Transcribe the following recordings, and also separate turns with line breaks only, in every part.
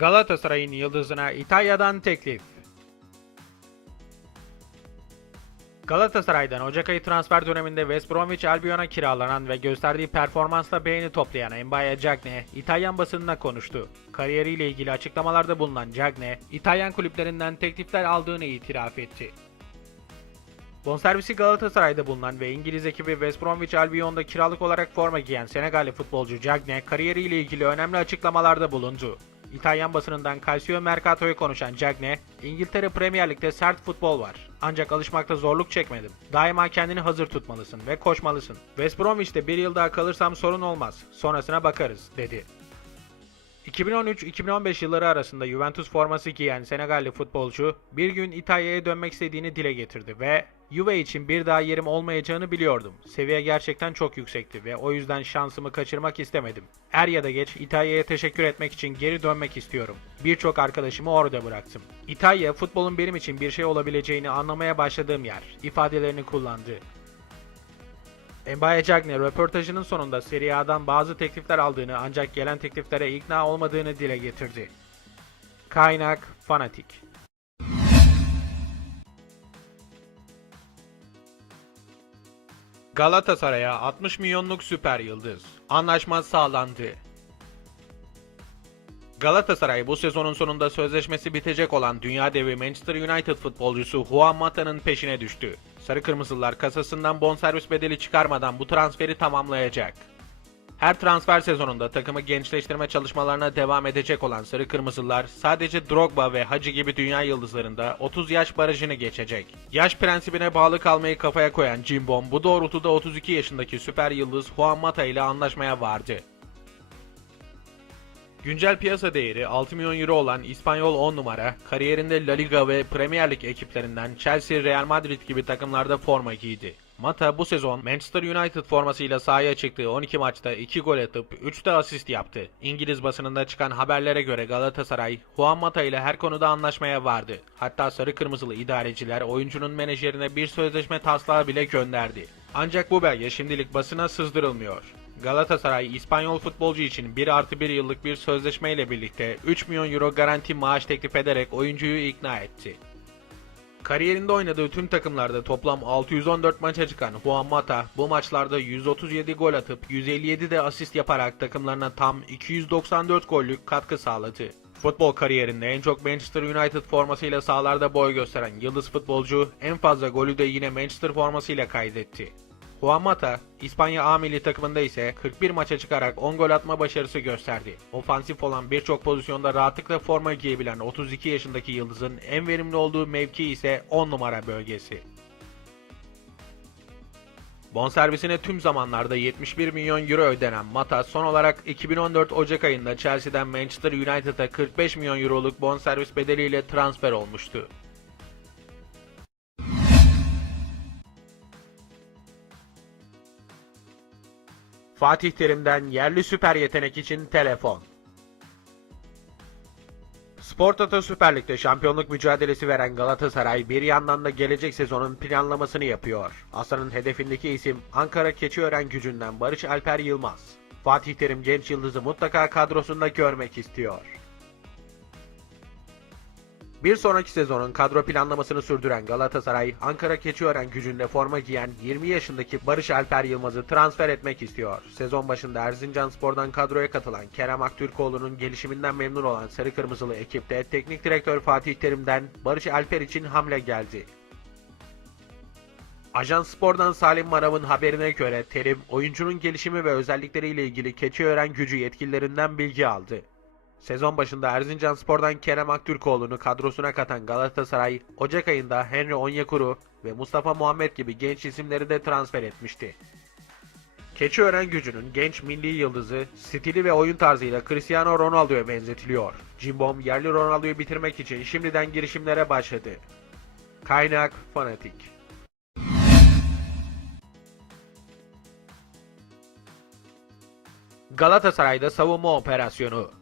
Galatasaray'ın yıldızına İtalya'dan teklif. Galatasaray'dan Ocak ayı transfer döneminde West Bromwich Albion'a kiralanan ve gösterdiği performansla beğeni toplayan Mbaye Cagne, İtalyan basınına konuştu. Kariyeriyle ilgili açıklamalarda bulunan Cagne, İtalyan kulüplerinden teklifler aldığını itiraf etti. Bonservisi Galatasaray'da bulunan ve İngiliz ekibi West Bromwich Albion'da kiralık olarak forma giyen Senegalli futbolcu Cagne, kariyeriyle ilgili önemli açıklamalarda bulundu. İtalyan basınından Calcio Mercato'yu konuşan Cagne, İngiltere Premier Lig'de sert futbol var. Ancak alışmakta zorluk çekmedim. Daima kendini hazır tutmalısın ve koşmalısın. West Bromwich'te bir yıl daha kalırsam sorun olmaz. Sonrasına bakarız, dedi. 2013-2015 yılları arasında Juventus forması giyen Senegalli futbolcu bir gün İtalya'ya dönmek istediğini dile getirdi ve Juve için bir daha yerim olmayacağını biliyordum. Seviye gerçekten çok yüksekti ve o yüzden şansımı kaçırmak istemedim. Er ya da geç İtalya'ya teşekkür etmek için geri dönmek istiyorum. Birçok arkadaşımı orada bıraktım. İtalya futbolun benim için bir şey olabileceğini anlamaya başladığım yer ifadelerini kullandı. Mbaye Cagne röportajının sonunda Serie A'dan bazı teklifler aldığını ancak gelen tekliflere ikna olmadığını dile getirdi. Kaynak Fanatik Galatasaray'a 60 milyonluk süper yıldız. Anlaşma sağlandı. Galatasaray bu sezonun sonunda sözleşmesi bitecek olan dünya devi Manchester United futbolcusu Juan Mata'nın peşine düştü. Sarı Kırmızılar kasasından bonservis bedeli çıkarmadan bu transferi tamamlayacak. Her transfer sezonunda takımı gençleştirme çalışmalarına devam edecek olan Sarı Kırmızılar sadece Drogba ve Hacı gibi dünya yıldızlarında 30 yaş barajını geçecek. Yaş prensibine bağlı kalmayı kafaya koyan Cimbom bu doğrultuda 32 yaşındaki süper yıldız Juan Mata ile anlaşmaya vardı. Güncel piyasa değeri 6 milyon euro olan İspanyol 10 numara, kariyerinde La Liga ve Premier Lig ekiplerinden Chelsea, Real Madrid gibi takımlarda forma giydi. Mata bu sezon Manchester United formasıyla sahaya çıktığı 12 maçta 2 gol atıp 3 de asist yaptı. İngiliz basınında çıkan haberlere göre Galatasaray, Juan Mata ile her konuda anlaşmaya vardı. Hatta sarı kırmızılı idareciler oyuncunun menajerine bir sözleşme taslağı bile gönderdi. Ancak bu belge şimdilik basına sızdırılmıyor. Galatasaray İspanyol futbolcu için 1 artı 1 yıllık bir sözleşme ile birlikte 3 milyon euro garanti maaş teklif ederek oyuncuyu ikna etti. Kariyerinde oynadığı tüm takımlarda toplam 614 maça çıkan Juan Mata bu maçlarda 137 gol atıp 157 de asist yaparak takımlarına tam 294 gollük katkı sağladı. Futbol kariyerinde en çok Manchester United formasıyla sahalarda boy gösteren yıldız futbolcu en fazla golü de yine Manchester formasıyla kaydetti. Juan Mata, İspanya A milli takımında ise 41 maça çıkarak 10 gol atma başarısı gösterdi. Ofansif olan birçok pozisyonda rahatlıkla forma giyebilen 32 yaşındaki yıldızın en verimli olduğu mevki ise 10 numara bölgesi. Bonservisine tüm zamanlarda 71 milyon euro ödenen Mata son olarak 2014 Ocak ayında Chelsea'den Manchester United'a 45 milyon euroluk bonservis bedeliyle transfer olmuştu. Fatih Terim'den yerli süper yetenek için telefon. Spor Toto Süper Lig'de şampiyonluk mücadelesi veren Galatasaray bir yandan da gelecek sezonun planlamasını yapıyor. Aslan'ın hedefindeki isim Ankara Keçiören gücünden Barış Alper Yılmaz. Fatih Terim genç yıldızı mutlaka kadrosunda görmek istiyor. Bir sonraki sezonun kadro planlamasını sürdüren Galatasaray, Ankara Keçiören gücünde forma giyen 20 yaşındaki Barış Alper Yılmaz'ı transfer etmek istiyor. Sezon başında Erzincanspor'dan kadroya katılan Kerem Aktürkoğlu'nun gelişiminden memnun olan Sarı Kırmızılı ekipte teknik direktör Fatih Terim'den Barış Alper için hamle geldi. Ajans Spor'dan Salim Marav'ın haberine göre Terim, oyuncunun gelişimi ve özellikleriyle ilgili Keçiören gücü yetkililerinden bilgi aldı. Sezon başında Erzincanspor'dan Kerem Aktürkoğlu'nu kadrosuna katan Galatasaray, Ocak ayında Henry Onyekuru ve Mustafa Muhammed gibi genç isimleri de transfer etmişti. Keçiören gücünün genç milli yıldızı, stili ve oyun tarzıyla Cristiano Ronaldo'ya benzetiliyor. Cimbom yerli Ronaldo'yu bitirmek için şimdiden girişimlere başladı. Kaynak Fanatik Galatasaray'da savunma operasyonu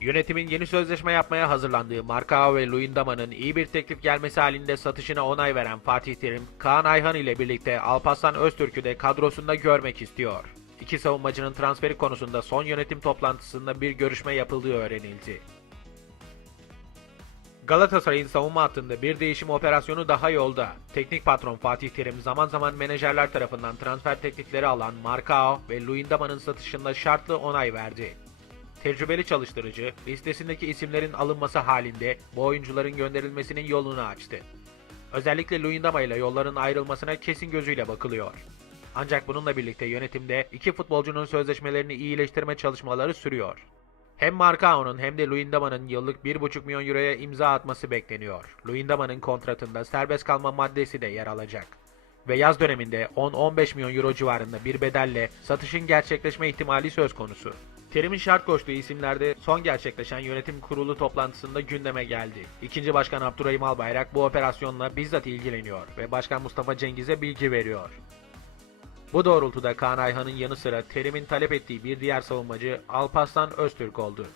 Yönetimin yeni sözleşme yapmaya hazırlandığı Markao ve Luyendama'nın iyi bir teklif gelmesi halinde satışına onay veren Fatih Terim, Kaan Ayhan ile birlikte Alparslan Öztürk'ü de kadrosunda görmek istiyor. İki savunmacının transferi konusunda son yönetim toplantısında bir görüşme yapıldığı öğrenildi. Galatasaray'ın savunma hattında bir değişim operasyonu daha yolda. Teknik patron Fatih Terim zaman zaman menajerler tarafından transfer teklifleri alan Marcao ve Luyendama'nın satışında şartlı onay verdi. Tecrübeli çalıştırıcı listesindeki isimlerin alınması halinde bu oyuncuların gönderilmesinin yolunu açtı. Özellikle Luyendama ile yolların ayrılmasına kesin gözüyle bakılıyor. Ancak bununla birlikte yönetimde iki futbolcunun sözleşmelerini iyileştirme çalışmaları sürüyor. Hem Marcao'nun hem de Luyendama'nın yıllık 1,5 milyon euroya imza atması bekleniyor. Luyendama'nın kontratında serbest kalma maddesi de yer alacak. Ve yaz döneminde 10-15 milyon euro civarında bir bedelle satışın gerçekleşme ihtimali söz konusu. Terim'in şart koştuğu isimlerde son gerçekleşen yönetim kurulu toplantısında gündeme geldi. İkinci Başkan Abdurrahim Albayrak bu operasyonla bizzat ilgileniyor ve Başkan Mustafa Cengiz'e bilgi veriyor. Bu doğrultuda Kaan Ayhan'ın yanı sıra Terim'in talep ettiği bir diğer savunmacı Alparslan Öztürk oldu.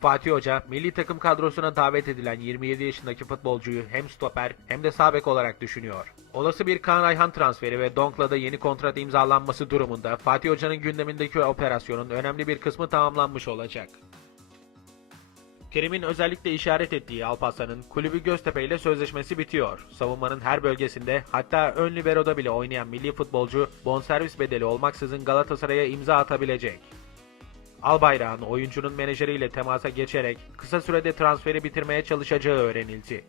Fatih Hoca, milli takım kadrosuna davet edilen 27 yaşındaki futbolcuyu hem stoper hem de sağ olarak düşünüyor. Olası bir Kaan Ayhan transferi ve Donk'la da yeni kontrat imzalanması durumunda Fatih Hoca'nın gündemindeki operasyonun önemli bir kısmı tamamlanmış olacak. Kerim'in özellikle işaret ettiği Alparslan'ın kulübü Göztepe ile sözleşmesi bitiyor. Savunmanın her bölgesinde hatta ön libero'da bile oynayan milli futbolcu bonservis bedeli olmaksızın Galatasaray'a imza atabilecek. Albayrak'ın oyuncunun menajeriyle temasa geçerek kısa sürede transferi bitirmeye çalışacağı öğrenildi.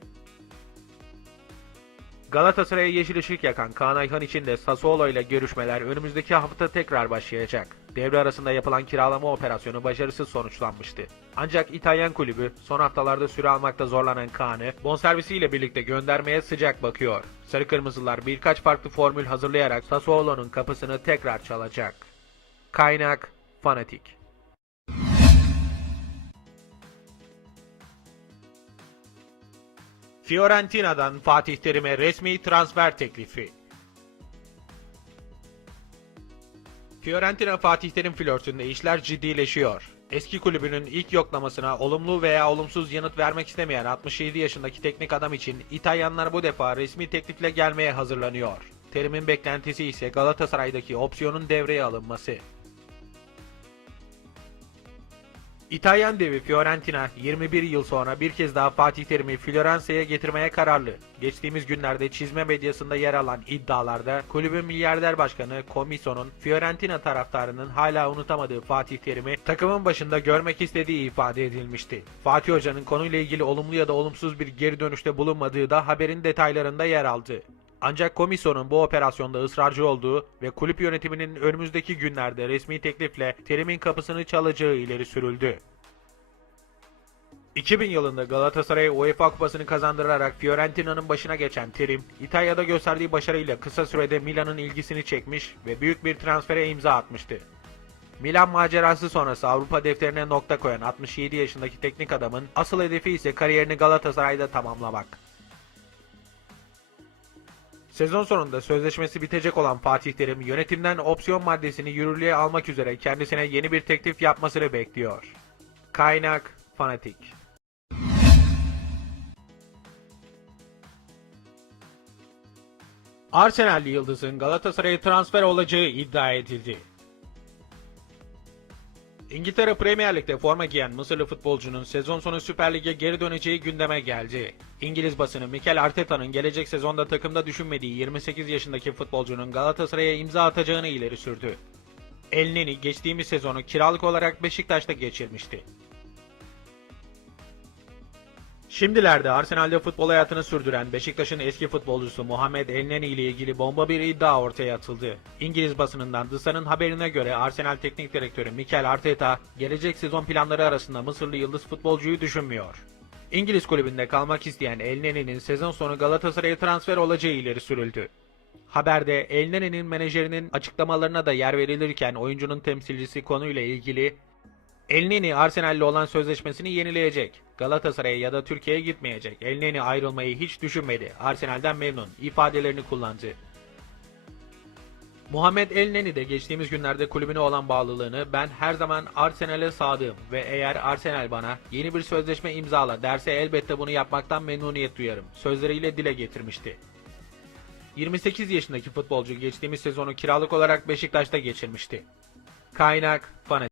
Galatasaray'a yeşil ışık yakan Kaan Ayhan için de Sassuolo ile görüşmeler önümüzdeki hafta tekrar başlayacak. Devre arasında yapılan kiralama operasyonu başarısız sonuçlanmıştı. Ancak İtalyan kulübü son haftalarda süre almakta zorlanan Kaan'ı bonservisiyle birlikte göndermeye sıcak bakıyor. Sarı Kırmızılar birkaç farklı formül hazırlayarak Sassuolo'nun kapısını tekrar çalacak. Kaynak Fanatik Fiorentina'dan Fatih Terim'e resmi transfer teklifi. Fiorentina Fatih Terim flörtünde işler ciddileşiyor. Eski kulübünün ilk yoklamasına olumlu veya olumsuz yanıt vermek istemeyen 67 yaşındaki teknik adam için İtalyanlar bu defa resmi teklifle gelmeye hazırlanıyor. Terim'in beklentisi ise Galatasaray'daki opsiyonun devreye alınması. İtalyan devi Fiorentina 21 yıl sonra bir kez daha Fatih Terim'i Florence'ye getirmeye kararlı. Geçtiğimiz günlerde çizme medyasında yer alan iddialarda kulübün milyarder başkanı Comiso'nun Fiorentina taraftarının hala unutamadığı Fatih Terim'i takımın başında görmek istediği ifade edilmişti. Fatih Hoca'nın konuyla ilgili olumlu ya da olumsuz bir geri dönüşte bulunmadığı da haberin detaylarında yer aldı. Ancak komisyonun bu operasyonda ısrarcı olduğu ve kulüp yönetiminin önümüzdeki günlerde resmi teklifle Terim'in kapısını çalacağı ileri sürüldü. 2000 yılında Galatasaray'a UEFA Kupası'nı kazandırarak Fiorentina'nın başına geçen Terim, İtalya'da gösterdiği başarıyla kısa sürede Milan'ın ilgisini çekmiş ve büyük bir transfere imza atmıştı. Milan macerası sonrası Avrupa defterine nokta koyan 67 yaşındaki teknik adamın asıl hedefi ise kariyerini Galatasaray'da tamamlamak. Sezon sonunda sözleşmesi bitecek olan Fatih Terim yönetimden opsiyon maddesini yürürlüğe almak üzere kendisine yeni bir teklif yapmasını bekliyor. Kaynak Fanatik Arsenal'li yıldızın Galatasaray'a transfer olacağı iddia edildi. İngiltere Premier Lig'de forma giyen Mısırlı futbolcunun sezon sonu Süper Lig'e geri döneceği gündeme geldi. İngiliz basını Mikel Arteta'nın gelecek sezonda takımda düşünmediği 28 yaşındaki futbolcunun Galatasaray'a imza atacağını ileri sürdü. El Neni geçtiğimiz sezonu kiralık olarak Beşiktaş'ta geçirmişti. Şimdilerde Arsenal'de futbol hayatını sürdüren Beşiktaş'ın eski futbolcusu Muhammed Elneni ile ilgili bomba bir iddia ortaya atıldı. İngiliz basınından The Sun'ın haberine göre Arsenal Teknik Direktörü Mikel Arteta, gelecek sezon planları arasında Mısırlı yıldız futbolcuyu düşünmüyor. İngiliz kulübünde kalmak isteyen Elneni'nin sezon sonu Galatasaray'a transfer olacağı ileri sürüldü. Haberde Elneni'nin menajerinin açıklamalarına da yer verilirken oyuncunun temsilcisi konuyla ilgili Elneni Arsenal'le olan sözleşmesini yenileyecek. Galatasaray'a ya da Türkiye'ye gitmeyecek. Elneni ayrılmayı hiç düşünmedi. Arsenal'den memnun ifadelerini kullandı. Muhammed Elneni de geçtiğimiz günlerde kulübüne olan bağlılığını ben her zaman Arsenal'e sadığım ve eğer Arsenal bana yeni bir sözleşme imzala derse elbette bunu yapmaktan memnuniyet duyarım sözleriyle dile getirmişti. 28 yaşındaki futbolcu geçtiğimiz sezonu kiralık olarak Beşiktaş'ta geçirmişti. Kaynak Fanatik